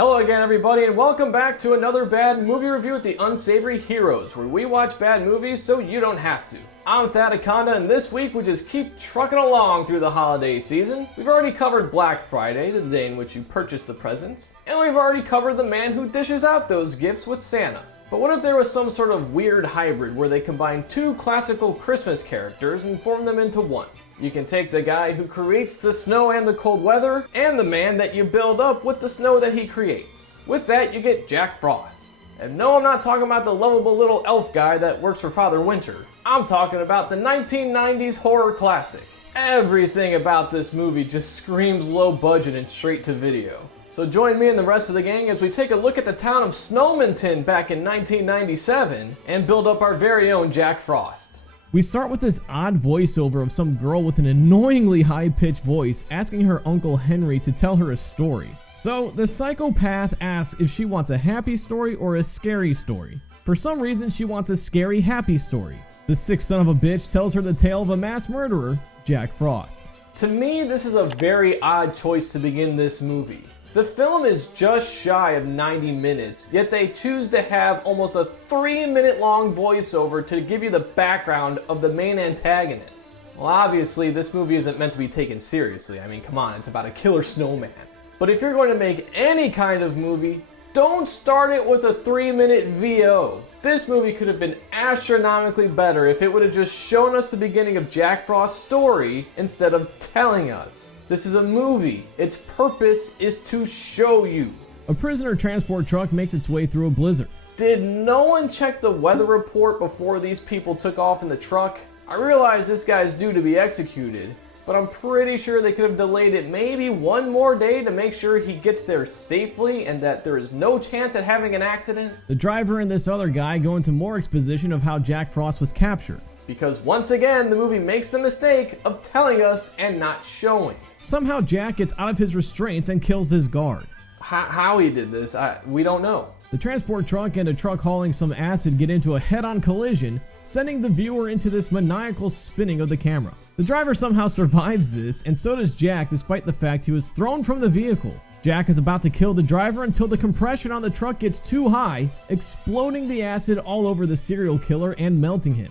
Hello again everybody and welcome back to another bad movie review at the Unsavory Heroes, where we watch bad movies so you don't have to. I'm Thadaconda, and this week we just keep trucking along through the holiday season. We've already covered Black Friday, the day in which you purchase the presents, and we've already covered the man who dishes out those gifts with Santa. But what if there was some sort of weird hybrid where they combine two classical Christmas characters and form them into one? You can take the guy who creates the snow and the cold weather, and the man that you build up with the snow that he creates. With that, you get Jack Frost. And no, I'm not talking about the lovable little elf guy that works for Father Winter. I'm talking about the 1990s horror classic. Everything about this movie just screams low budget and straight to video. So join me and the rest of the gang as we take a look at the town of Snowman back in 1997 and build up our very own Jack Frost. We start with this odd voiceover of some girl with an annoyingly high-pitched voice asking her Uncle Henry to tell her a story. So the psychopath asks if she wants a happy story or a scary story. For some reason, she wants a scary happy story. The sick son of a bitch tells her the tale of a mass murderer, Jack Frost. To me, this is a very odd choice to begin this movie. The film is just shy of 90 minutes, yet they choose to have almost a 3-minute long voiceover to give you the background of the main antagonist. Well, obviously, this movie isn't meant to be taken seriously. I mean, come on, it's about a killer snowman. But if you're going to make any kind of movie, don't start it with a 3-minute VO. This movie could have been astronomically better if it would have just shown us the beginning of Jack Frost's story instead of telling us. This is a movie. Its purpose is to show you. A prisoner transport truck makes its way through a blizzard. Did no one check the weather report before these people took off in the truck? I realize this guy's due to be executed, but I'm pretty sure they could have delayed it maybe one more day to make sure he gets there safely and that there is no chance at having an accident. The driver and this other guy go into more exposition of how Jack Frost was captured. Because once again, the movie makes the mistake of telling us and not showing. Somehow Jack gets out of his restraints and kills his guard. How he did this, we don't know. The transport truck and a truck hauling some acid get into a head-on collision, sending the viewer into this maniacal spinning of the camera. The driver somehow survives this, and so does Jack, despite the fact he was thrown from the vehicle. Jack is about to kill the driver until the compression on the truck gets too high, exploding the acid all over the serial killer and melting him.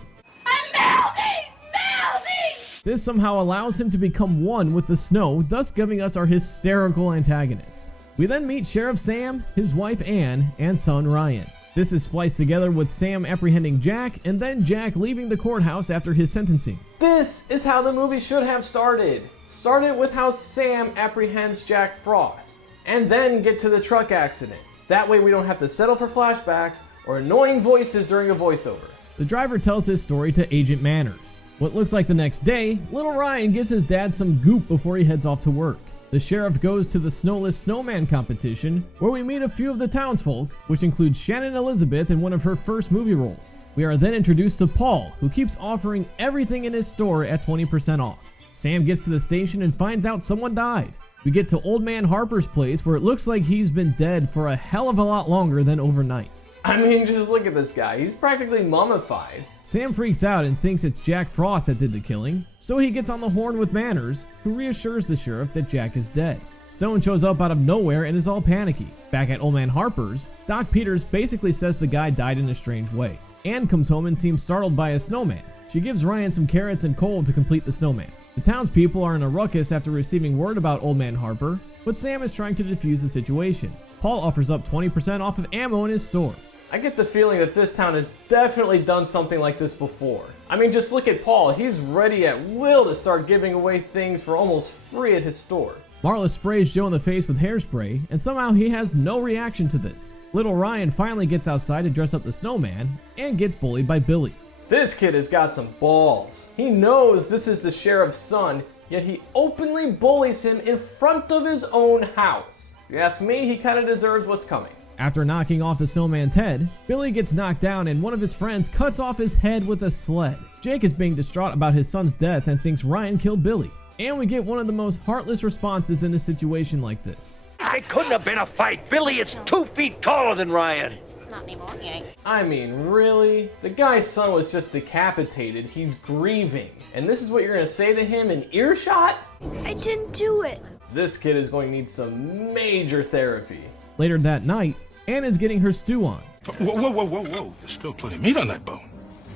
This somehow allows him to become one with the snow, thus giving us our hysterical antagonist. We then meet Sheriff Sam, his wife Anne, and son Ryan. This is spliced together with Sam apprehending Jack, and then Jack leaving the courthouse after his sentencing. This is how the movie should have started. Started with how Sam apprehends Jack Frost, and then get to the truck accident. That way we don't have to settle for flashbacks or annoying voices during a voiceover. The driver tells his story to Agent Manners. What looks like the next day, little Ryan gives his dad some goop before he heads off to work. The sheriff goes to the Snowless Snowman competition, where we meet a few of the townsfolk, which includes Shannon Elizabeth in one of her first movie roles. We are then introduced to Paul, who keeps offering everything in his store at 20% off. Sam gets to the station and finds out someone died. We get to Old Man Harper's place, where it looks like he's been dead for a hell of a lot longer than overnight. I mean, just look at this guy. He's practically mummified. Sam freaks out and thinks it's Jack Frost that did the killing, so he gets on the horn with Manners, who reassures the sheriff that Jack is dead. Stone shows up out of nowhere and is all panicky. Back at Old Man Harper's, Doc Peters basically says the guy died in a strange way. Anne comes home and seems startled by a snowman. She gives Ryan some carrots and coal to complete the snowman. The townspeople are in a ruckus after receiving word about Old Man Harper, but Sam is trying to defuse the situation. Paul offers up 20% off of ammo in his store. I get the feeling that this town has definitely done something like this before. I mean, just look at Paul. He's ready at will to start giving away things for almost free at his store. Marla sprays Joe in the face with hairspray, and somehow he has no reaction to this. Little Ryan finally gets outside to dress up the snowman, and gets bullied by Billy. This kid has got some balls. He knows this is the sheriff's son, yet he openly bullies him in front of his own house. If you ask me, he kind of deserves what's coming. After knocking off the snowman's head, Billy gets knocked down and one of his friends cuts off his head with a sled. Jake is being distraught about his son's death and thinks Ryan killed Billy. And we get one of the most heartless responses in a situation like this. It couldn't have been a fight. Billy is 2 feet taller than Ryan. Not anymore, he ain't. I mean, really? The guy's son was just decapitated. He's grieving. And this is what you're gonna say to him in earshot? I didn't do it. This kid is going to need some major therapy. Later that night, Anne is getting her stew on. Whoa. There's still plenty of meat on that bone.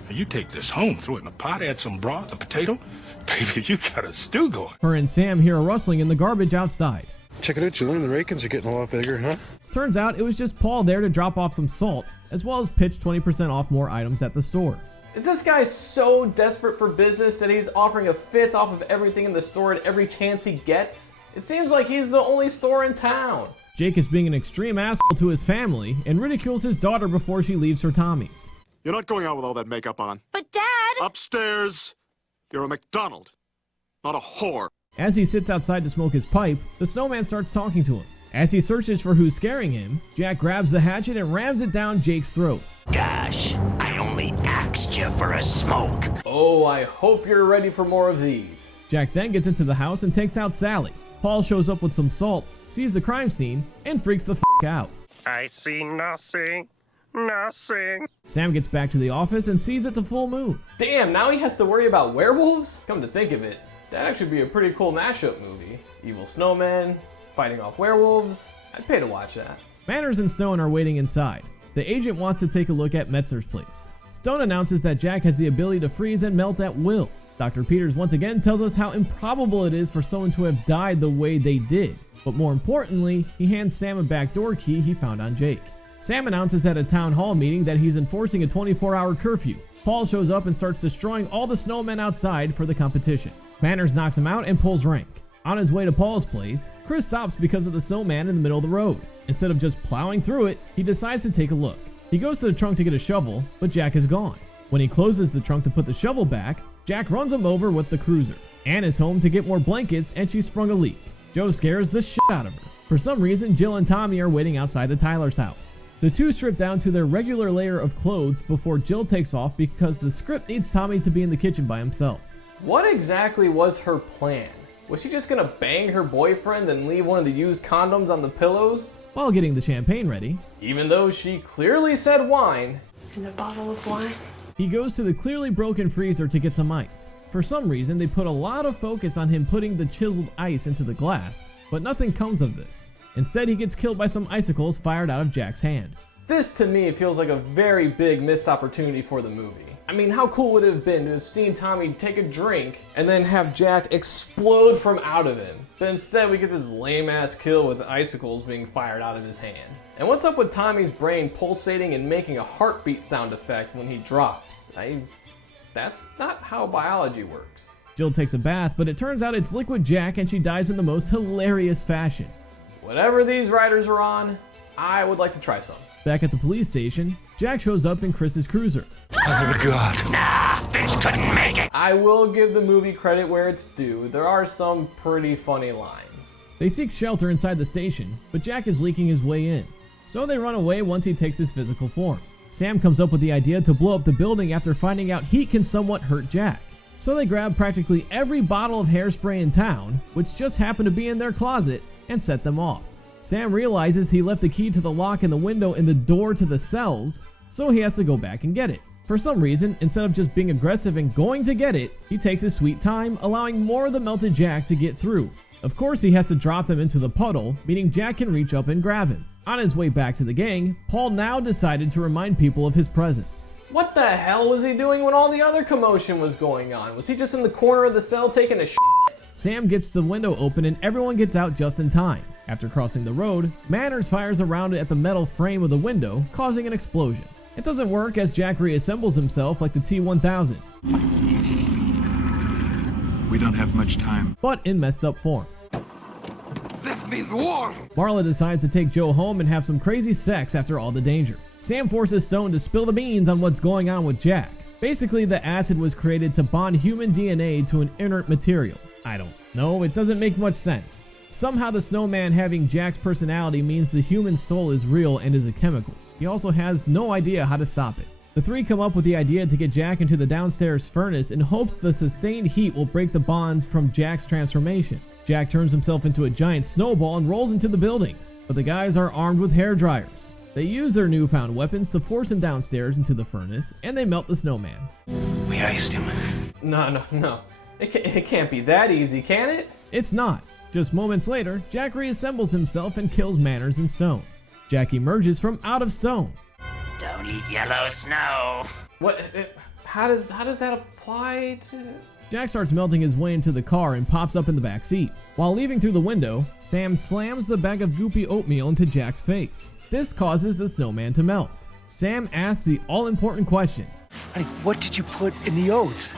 Now you take this home, throw it in a pot, add some broth, a potato. Baby, you got a stew going. Her and Sam hear a rustling in the garbage outside. Check it out, you learn the Rakins are getting a lot bigger, huh? Turns out it was just Paul there to drop off some salt, as well as pitch 20% off more items at the store. Is this guy so desperate for business that he's offering a fifth off of everything in the store at every chance he gets? It seems like he's the only store in town. Jake is being an extreme asshole to his family and ridicules his daughter before she leaves her Tommy's. You're not going out with all that makeup on. But Dad! Upstairs, you're a McDonald, not a whore. As he sits outside to smoke his pipe, the snowman starts talking to him. As he searches for who's scaring him, Jack grabs the hatchet and rams it down Jake's throat. Gosh, I only asked you for a smoke. Oh, I hope you're ready for more of these. Jack then gets into the house and takes out Sally. Paul shows up with some salt, sees the crime scene, and freaks the f*** out. I see nothing. Sam gets back to the office and sees it the full moon. Damn, now he has to worry about werewolves? Come to think of it, that'd actually be a pretty cool mashup movie. Evil snowmen, fighting off werewolves. I'd pay to watch that. Manners and Stone are waiting inside. The agent wants to take a look at Metzner's place. Stone announces that Jack has the ability to freeze and melt at will. Dr. Peters once again tells us how improbable it is for someone to have died the way they did. But more importantly, he hands Sam a backdoor key he found on Jake. Sam announces at a town hall meeting that he's enforcing a 24-hour curfew. Paul shows up and starts destroying all the snowmen outside for the competition. Manners knocks him out and pulls rank. On his way to Paul's place, Chris stops because of the snowman in the middle of the road. Instead of just plowing through it, he decides to take a look. He goes to the trunk to get a shovel, but Jack is gone. When he closes the trunk to put the shovel back, Jack runs him over with the cruiser. Anne is home to get more blankets and she sprung a leak. Joe scares the shit out of her. For some reason, Jill and Tommy are waiting outside the Tyler's house. The two strip down to their regular layer of clothes before Jill takes off because the script needs Tommy to be in the kitchen by himself. What exactly was her plan? Was she just gonna bang her boyfriend and leave one of the used condoms on the pillows? While getting the champagne ready, Even though she clearly said wine. And a bottle of wine. he goes to the clearly broken freezer to get some ice. For some reason, they put a lot of focus on him putting the chiseled ice into the glass, but nothing comes of this. Instead, he gets killed by some icicles fired out of Jack's hand. This to me feels like a very big missed opportunity for the movie. I mean, how cool would it have been to have seen Tommy take a drink and then have Jack explode from out of him? But instead we get this lame ass kill with icicles being fired out of his hand. And what's up with Tommy's brain pulsating and making a heartbeat sound effect when he drops? That's not how biology works. Jill takes a bath, but it turns out it's Liquid Jack and she dies in the most hilarious fashion. Whatever these writers are on, I would like to try some. Back at the police station, Jack shows up in Chris's cruiser. Oh, God. Nah, Finch couldn't make it. I will give the movie credit where it's due. There are some pretty funny lines. They seek shelter inside the station, but Jack is leaking his way in. So they run away once he takes his physical form. Sam comes up with the idea to blow up the building after finding out heat can somewhat hurt Jack. So they grab practically every bottle of hairspray in town, which just happened to be in their closet, and set them off. Sam realizes he left the key to the lock in the window and the door to the cells, so he has to go back and get it. For some reason, instead of just being aggressive and going to get it, he takes his sweet time, allowing more of the melted Jack to get through. Of course, he has to drop them into the puddle, meaning Jack can reach up and grab him. On his way back to the gang, Paul now decided to remind people of his presence. What the hell was he doing when all the other commotion was going on? Was he just in the corner of the cell taking a shit? Sam gets the window open and everyone gets out just in time. After crossing the road, Manners fires around it at the metal frame of the window, causing an explosion. It doesn't work as Jack reassembles himself like the T-1000. We don't have much time. But in messed up form. This means war! Marla decides to take Joe home and have some crazy sex after all the danger. Sam forces Stone to spill the beans on what's going on with Jack. Basically, the acid was created to bond human DNA to an inert material. I don't know, it doesn't make much sense. Somehow the snowman having Jack's personality means the human soul is real and is a chemical. He also has no idea how to stop it. The three come up with the idea to get Jack into the downstairs furnace in hopes the sustained heat will break the bonds from Jack's transformation. Jack turns himself into a giant snowball and rolls into the building, but the guys are armed with hair dryers. They use their newfound weapons to force him downstairs into the furnace, and they melt the snowman. We iced him. No. It can't be that easy, can it? It's not. Just moments later, Jack reassembles himself and kills Manners and Stone. Jack emerges from out of stone. Don't eat yellow snow. What? How does that apply to? Jack starts melting his way into the car and pops up in the back seat. While leaving through the window, Sam slams the bag of goopy oatmeal into Jack's face. This causes the snowman to melt. Sam asks the all-important question. Honey, what did you put in the oats?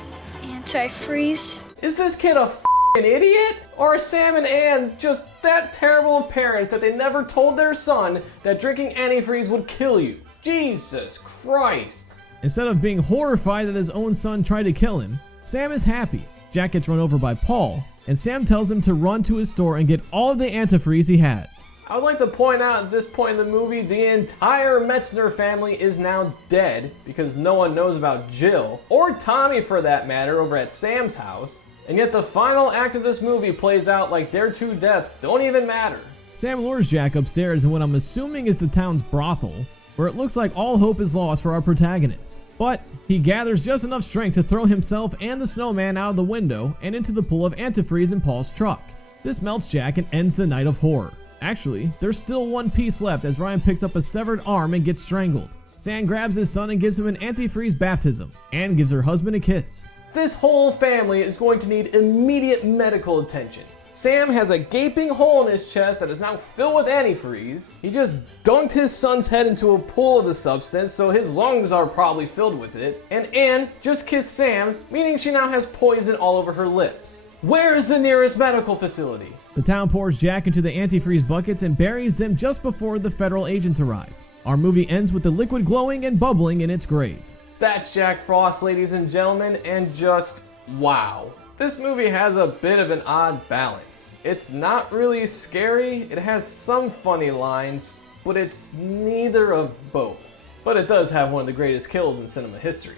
Antifreeze. Is this kid a f***ing idiot? Or are Sam and Ann just that terrible of parents that they never told their son that drinking antifreeze would kill you? Jesus Christ. Instead of being horrified that his own son tried to kill him, Sam is happy. Jack gets run over by Paul, and Sam tells him to run to his store and get all of the antifreeze he has. I would like to point out at this point in the movie, the entire Metzner family is now dead because no one knows about Jill, or Tommy for that matter, over at Sam's house. And yet the final act of this movie plays out like their two deaths don't even matter. Sam lures Jack upstairs in what I'm assuming is the town's brothel, where it looks like all hope is lost for our protagonist. But he gathers just enough strength to throw himself and the snowman out of the window and into the pool of antifreeze in Paul's truck. This melts Jack and ends the night of horror. Actually, there's still one piece left as Ryan picks up a severed arm and gets strangled. Sam grabs his son and gives him an antifreeze baptism, and gives her husband a kiss. This whole family is going to need immediate medical attention. Sam has a gaping hole in his chest that is now filled with antifreeze. He just dunked his son's head into a pool of the substance, so his lungs are probably filled with it. And Anne just kissed Sam, meaning she now has poison all over her lips. Where is the nearest medical facility? The town pours Jack into the antifreeze buckets and buries them just before the federal agents arrive. Our movie ends with the liquid glowing and bubbling in its grave. That's Jack Frost, ladies and gentlemen, and just wow. This movie has a bit of an odd balance. It's not really scary, it has some funny lines, but it's neither of both. But it does have one of the greatest kills in cinema history.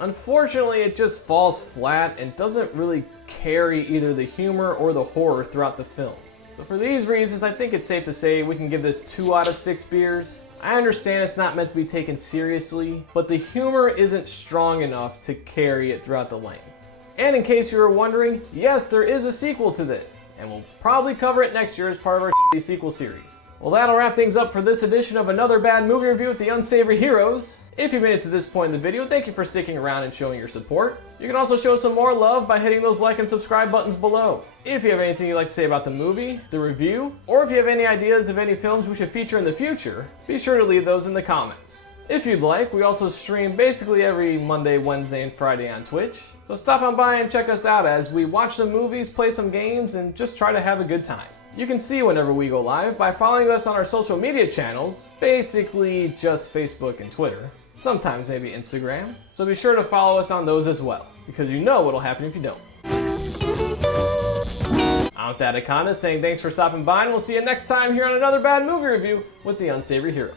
Unfortunately, it just falls flat and doesn't really carry either the humor or the horror throughout the film. So for these reasons, I think it's safe to say we can give this 2 out of 6 beers. I understand it's not meant to be taken seriously, but the humor isn't strong enough to carry it throughout the length. And in case you were wondering, yes, there is a sequel to this, and we'll probably cover it next year as part of our sequel series. Well, that'll wrap things up for this edition of Another Bad Movie Review with the Unsavory Heroes. If you made it to this point in the video, thank you for sticking around and showing your support. You can also show some more love by hitting those like and subscribe buttons below. If you have anything you'd like to say about the movie, the review, or if you have any ideas of any films we should feature in the future, be sure to leave those in the comments. If you'd like, we also stream basically every Monday, Wednesday, and Friday on Twitch. So stop on by and check us out as we watch some movies, play some games, and just try to have a good time. You can see whenever we go live by following us on our social media channels, basically just Facebook and Twitter, sometimes maybe Instagram, so be sure to follow us on those as well, because you know what'll happen if you don't. I'm Thadaconda saying thanks for stopping by, and we'll see you next time here on another bad movie review with the Unsavory Heroes.